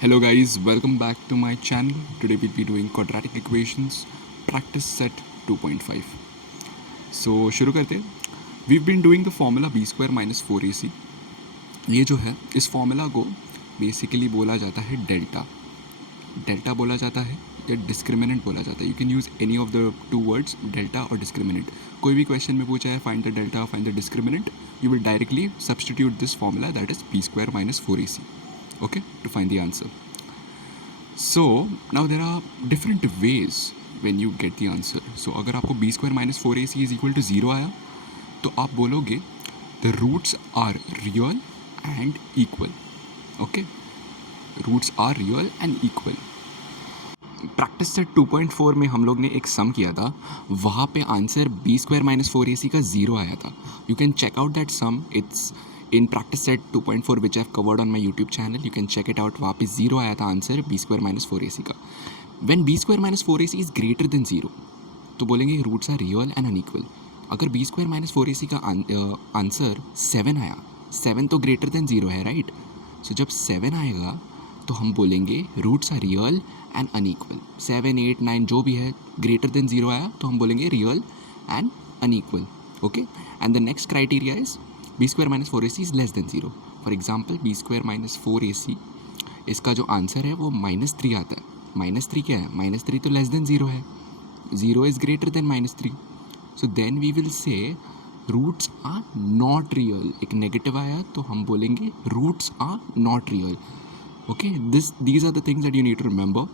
Hello guys, welcome back to my channel. Today we'll be doing quadratic equations practice set 2.5. So शुरू करते हैं. We've been doing the formula b square minus 4ac. ये जो है इस formula को basically बोला जाता है डेल्टा बोला जाता है या डिस्क्रिमिनेंट बोला जाता है. You can use any of the two words, delta और डिस्क्रिमिनेंट. कोई भी क्वेश्चन में पूछा है find the delta, find the discriminant, you will directly substitute this formula that is b square minus 4ac, okay, to find the answer. So now there are different ways when you get the answer. So अगर आपको b square minus 4ac is equal to 0 आया तो आप बोलोगे the roots are real and equal. Okay, roots are real and equal. Practice set 2.4 में हम लोग ने एक सम किया था, वहाँ पे answer b square minus 4ac का 0 आया था. You can check out that sum. It's in practice set 2.4 which I've covered on my YouTube channel. You can check it out. वहाँ पे 0 आया था answer b square minus 4ac का. When b square minus 4ac is greater than 0 तो बोलेंगे roots are real and unequal. अगर b square minus 4ac का answer 7 आया, 7 तो greater than 0 है, राइट? सो जब 7 आएगा तो हम बोलेंगे roots are real and unequal. 7, 8, 9 जो भी है ग्रेटर देन 0 आया तो हम बोलेंगे real and unequal. Okay, and the next criteria is b square minus 4ac is less than 0. For example b square minus 4ac, इसका जो आंसर है वो -3 आता है. -3 क्या है? -3 तो लेस देन 0 है. 0 is greater than -3. So then we will say roots are not real. एक नेगेटिव आया तो हम बोलेंगे roots are not real. Okay, these are the things that you need to remember.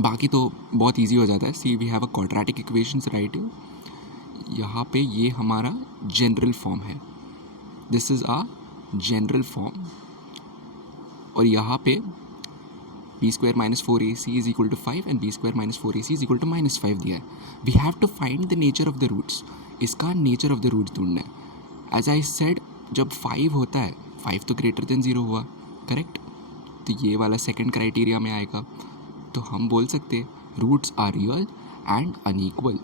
बाकी तो बहुत ईजी हो जाता है. See we have a quadratic equations right. यहाँ पे ये हमारा जनरल फॉर्म है. This is a general form. और यहाँ पे b square minus 4ac is equal to 5 and b square minus 4ac is equal to -5 दिया है. We have to find the nature of the roots. इसका nature of the roots ढूंढना है. As I said, जब 5 होता है, 5 तो greater than 0 हुआ, करेक्ट? तो ये वाला सेकंड क्राइटेरिया में आएगा. तो हम बोल सकते हैं roots are real and unequal.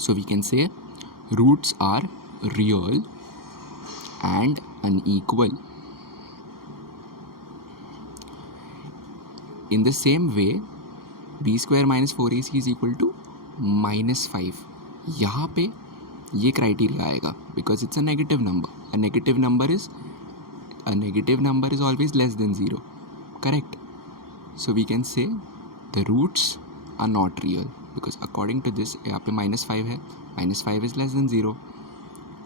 So we can say roots are real and unequal. In the same way, b square minus 4ac is equal to -5. यहाँ पे ये क्राइटेरिया आएगा because it's a negative number. A negative number is always less than 0. Correct? So we can say the roots are not real because according to this, यहाँ पे -5 है. -5 is less than 0.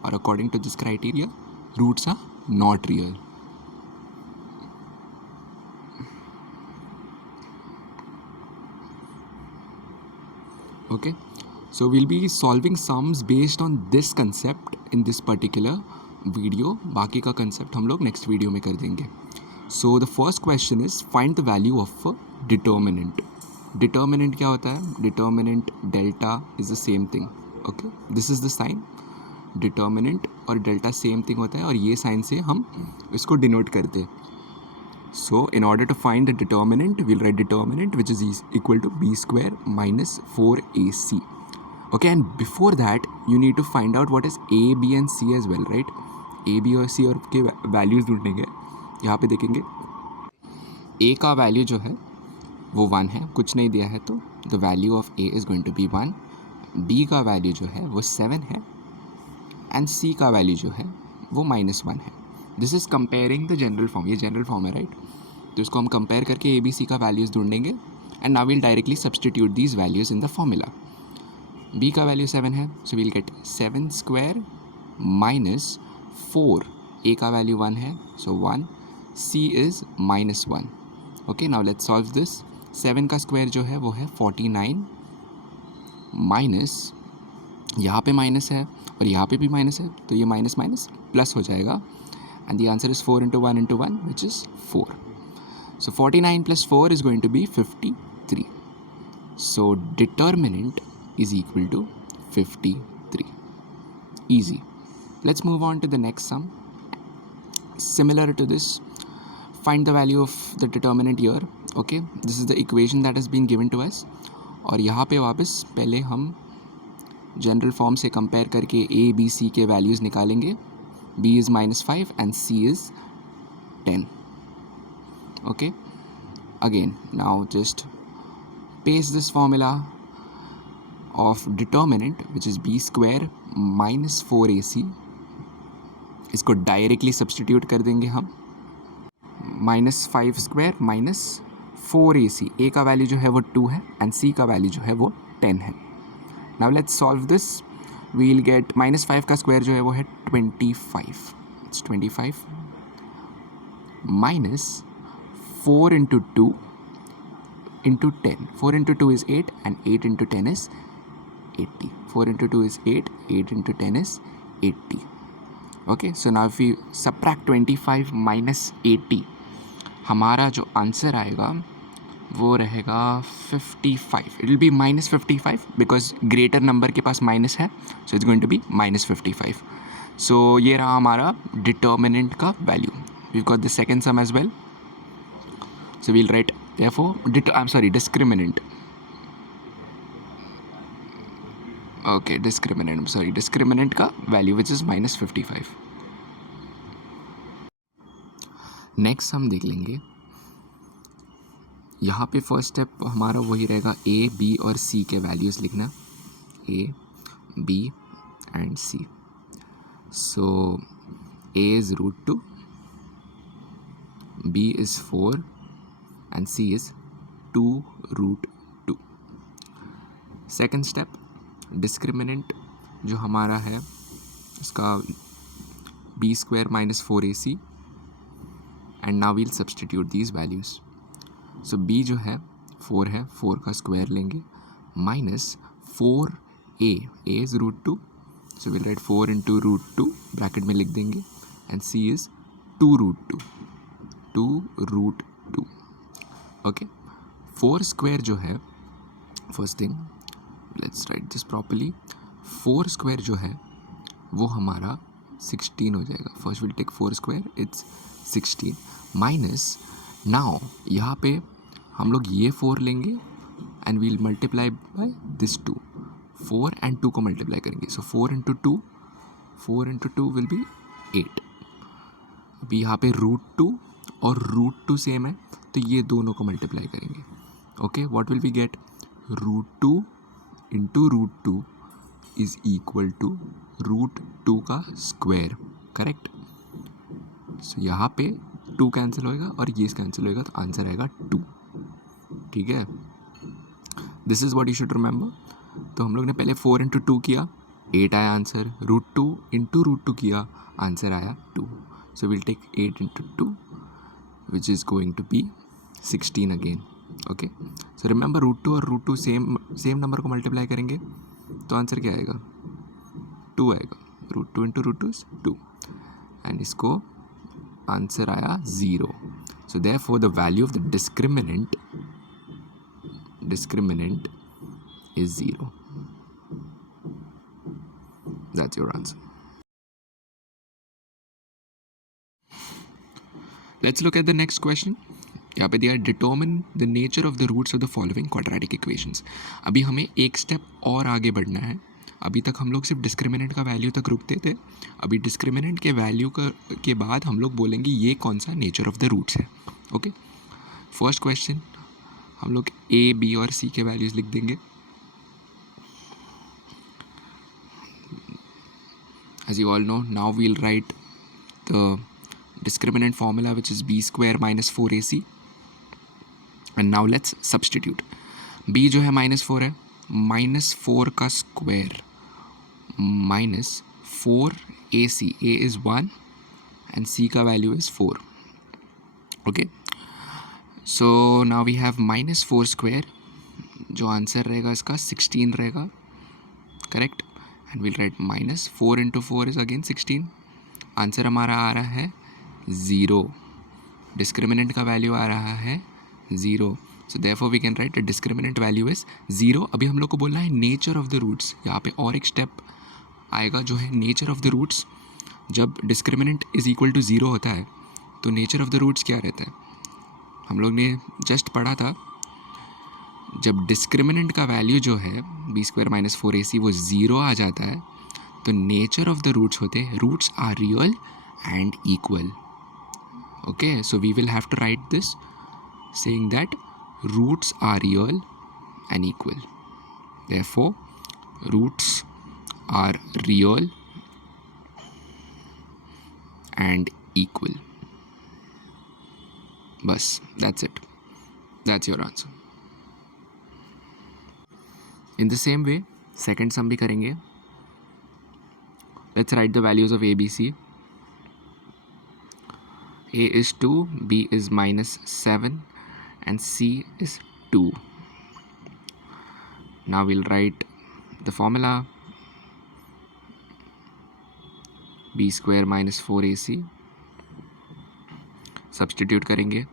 और according to this criteria, roots are not real. Okay, so we'll be solving sums based on this concept in this particular video. बाकी का concept हम लोग next video में कर देंगे. So the first question is find the value of a determinant. Determinant क्या होता है? Determinant delta is the same thing. Okay, this is the sign. Determinant और delta same thing होता है और ये sign से हम इसको denote करते हैं. So in order to find the determinant, we'll write determinant which is equal to b square minus 4ac. Okay, and before that you need to find out what is a, b and c as well, right? a, b और c और के values ढूंढेंगे. यहाँ पे देखेंगे a का value जो है वो 1 है, कुछ नहीं दिया है तो the value of a is going to be 1. b का वैल्यू जो है वो 7 है and c का वैल्यू जो है वो -1 है. This is comparing the general form. ये जनरल फॉर्म है, राइट? तो इसको हम कंपेयर करके ए बी सी का वैल्यूज़ ढूंढेंगे and now will directly substitute these values in the formula. B का वैल्यू 7 है, so we'll get 7 square minus 4. A का वैल्यू 1 है, so 1. C is -1. Okay, now let's solve this. 7 का square जो है वो है 49 माइनस, यहाँ पे माइनस है और यहाँ पे भी माइनस है, तो ये माइनस माइनस प्लस हो जाएगा. And the answer is 4 into 1 into 1, which is 4. So 49 plus 4 is going to be 53. So determinant is equal to 53. Easy. Let's move on to the next sum. Similar to this, find the value of the determinant here. Okay, this is the equation that has been given to us. और यहाँ पे वापस पहले हम general form से compare करके a, b, c के values निकालेंगे. b is -5 and c is 10. Okay, again. Now just paste this formula of determinant which is b square minus 4ac. इसको डायरेक्टली सब्सटीट्यूट कर देंगे हम. -5 स्क्वायर माइनस 4ac. ए का value जो है वो 2 है एंड सी का वैल्यू जो है वो 10 है. Now let's solve this. We will get -5 का स्क्वायर जो है वो है 25. It's 25 minus 4 into 2 into 10. 4 into 2 is 8 and 8 into 10 is 80. 4 into 2 is 8. 8 into 10 is 80. Okay, so now if we subtract 25 minus 80, हमारा जो आंसर आएगा वो रहेगा 55. It will be -55 because greater number के पास माइनस है, so it's going to be -55. सो ये रहा हमारा डिटर्मिनेंट का value. We got the second sum as well. So we'll write therefore discriminant. Okay, discriminant का वैल्यू विच इज़ -55. नेक्स्ट हम देख लेंगे. यहाँ पे फर्स्ट स्टेप हमारा वही रहेगा, ए बी और सी के वैल्यूज़ लिखना. A B and C. So A is √2, B is 4 and C is 2√2. Second step, discriminant जो हमारा है उसका B square minus 4ac. And now we'll substitute these values. So b जो है 4 है, 4 का स्क्वायर लेंगे minus 4a. a is √2, so will write 4 into √2 bracket में लिख देंगे and c is 2√2. Okay, 4 square जो है, first thing let's write this properly. 4 square जो है वो हमारा 16 हो जाएगा. First will take 4 square, it's 16 minus. Now यहाँ पे हम लोग ये 4 लेंगे and we'll multiply by this 2. 4 एंड 2 को मल्टीप्लाई करेंगे. So 4 into 2 will be 8. अभी यहाँ पे √2 और √2 सेम है तो ये दोनों को मल्टीप्लाई करेंगे. Okay, what will we get? √2 into √2 is equal to √2 का स्क्वायर. करेक्ट. सो यहाँ पे 2 कैंसिल होएगा और ये कैंसिल होएगा तो आंसर आएगा 2. ठीक है, this is what you should remember. तो हम लोग ने पहले 4 इंटू 2 किया, 8 आया आंसर. √2 इंटू √2 किया, आंसर आया 2. So will take 8 into 2 which is going to be 16 again. Okay, so remember √2 और √2 सेम नंबर को मल्टीप्लाई करेंगे तो आंसर क्या आएगा? 2 आएगा. √2 इंटू √2 इज 2 एंड इसको आंसर आया 0. So therefore the value of the discriminant is 0. That's your answer. Let's look at the next question. यहाँ पे दिया determine the nature of the roots of the following quadratic equations. अभी हमें एक step और आगे बढ़ना है. अभी तक हम लोग सिर्फ डिस्क्रिमिनेंट का वैल्यू तक रुकते थे. अभी डिस्क्रिमिनेंट के वैल्यू के बाद हम लोग बोलेंगे ये कौन सा नेचर ऑफ द रूट्स है. ओके, फर्स्ट क्वेश्चन हम लोग ए बी और सी के वैल्यूज़ लिख देंगे. As you all know, now we'll write the discriminant formula which is b square minus 4ac. And now let's substitute. b जो है -4 है, -4 का square minus 4ac. a is 1 and c का value is 4. Okay, so now we have -4 square. जो answer रहेगा इसका 16 रहेगा. Correct. And will write -4 into 4 is again 16. Answer हमारा आ रहा है 0. डिस्क्रिमिनेंट का वैल्यू आ रहा है 0. So therefore we can write the discriminant value is 0. अभी हम लोग को बोलना है नेचर ऑफ द रूट्स. यहाँ पे और एक स्टेप आएगा जो है नेचर ऑफ द रूट्स. जब डिस्क्रिमिनेंट इज इक्वल टू 0 होता है तो नेचर ऑफ द रूट्स क्या रहता है? हम लोग ने जस्ट पढ़ा था, जब डिस्क्रिमिनेंट का वैल्यू जो है बी स्क्वायर माइनस 4ac वो 0 आ जाता है तो नेचर ऑफ द रूट्स होते हैं roots are real and equal. Okay, so we will have to write this saying that roots are real and equal. Therefore, roots are real and equal. Bas, that's it. That's your answer. In the same way, second sum भी करेंगे. Let's write the values of A, B, C. A is 2, B is -7, and C is 2. Now we'll write the formula. B square minus 4AC. Substitute करेंगे.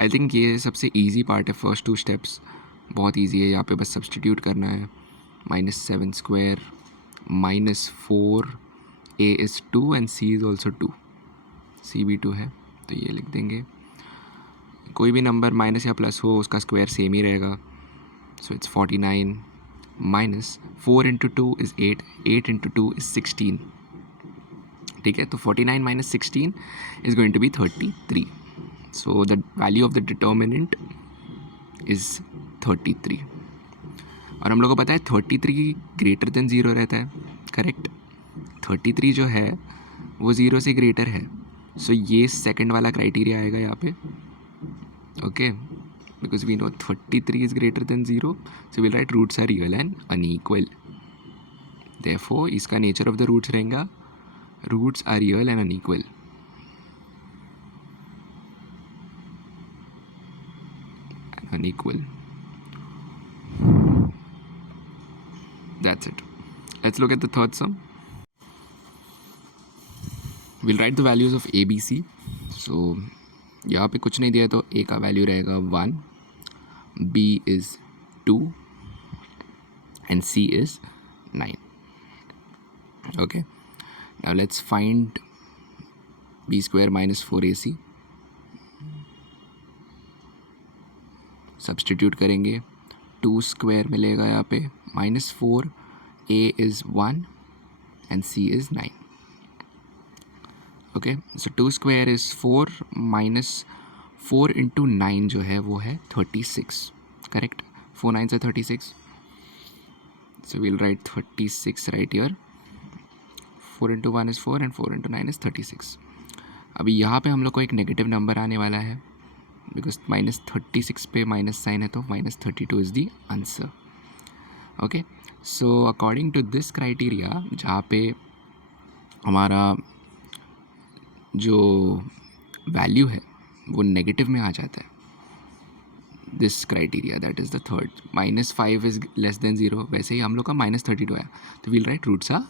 I think ये सबसे easy part है. First 2 steps बहुत easy है. यहाँ पे बस substitute करना है. -7 square -4. A is 2 and C is also 2. C भी 2 है तो ये लिख देंगे. कोई भी नंबर माइनस या प्लस हो उसका स्क्वायर सेम ही रहेगा. So it's 49 minus 4 into 2 is 8. 8 into 2 is 16. ठीक है, तो 49 minus 16 is going to be 33. So the value of the determinant is 33. और हम लोग को पता है 33 ग्रेटर देन 0 रहता है. करेक्ट. 33 जो है वो 0 से ग्रेटर है. सो ये सेकंड वाला क्राइटेरिया आएगा यहाँ पे. Okay, because we know 33 is greater than 0. So will write roots are real and unequal. Therefore इसका नेचर ऑफ द रूट्स रहेगा roots are real and unequal. Unequal. That's it. Let's look at the third sum. We'll write the values of A, B, C. So यहाँ पे कुछ नहीं दिया तो A का value रहेगा 1, B is 2 and C is 9. Okay. Now let's find B square minus 4AC. Substitute करेंगे. 2 square मिलेगा यहाँ पे -4. A is 1 and C is 9. Okay, so 2 square is 4 minus 4 into 9 जो है वो है 36. करेक्ट. 4 9 से 36. सो will right 36 right here. 4 into 1 is 4 and 4 into 9 is 36. अभी यहाँ पे हम लोग को एक नेगेटिव नंबर आने वाला है बिकॉज -36 पे माइनस साइन है तो -32 is the answer. Okay, so according to this criteria जहाँ पे हमारा जो वैल्यू है वो नेगेटिव में आ जाता है, this criteria that is the third. -5 is less than 0. वैसे ही हम लोग का -32 आया तो we'll write roots are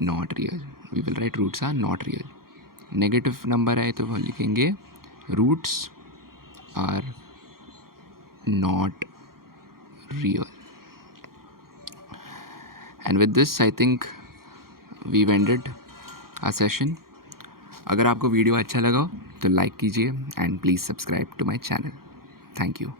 not real. We will write roots are not real. Negative number आए तो वो लिखेंगे roots are not real. And with this I think we ended our session. अगर आपको वीडियो अच्छा लगा तो लाइक कीजिए and please subscribe to my channel. Thank you.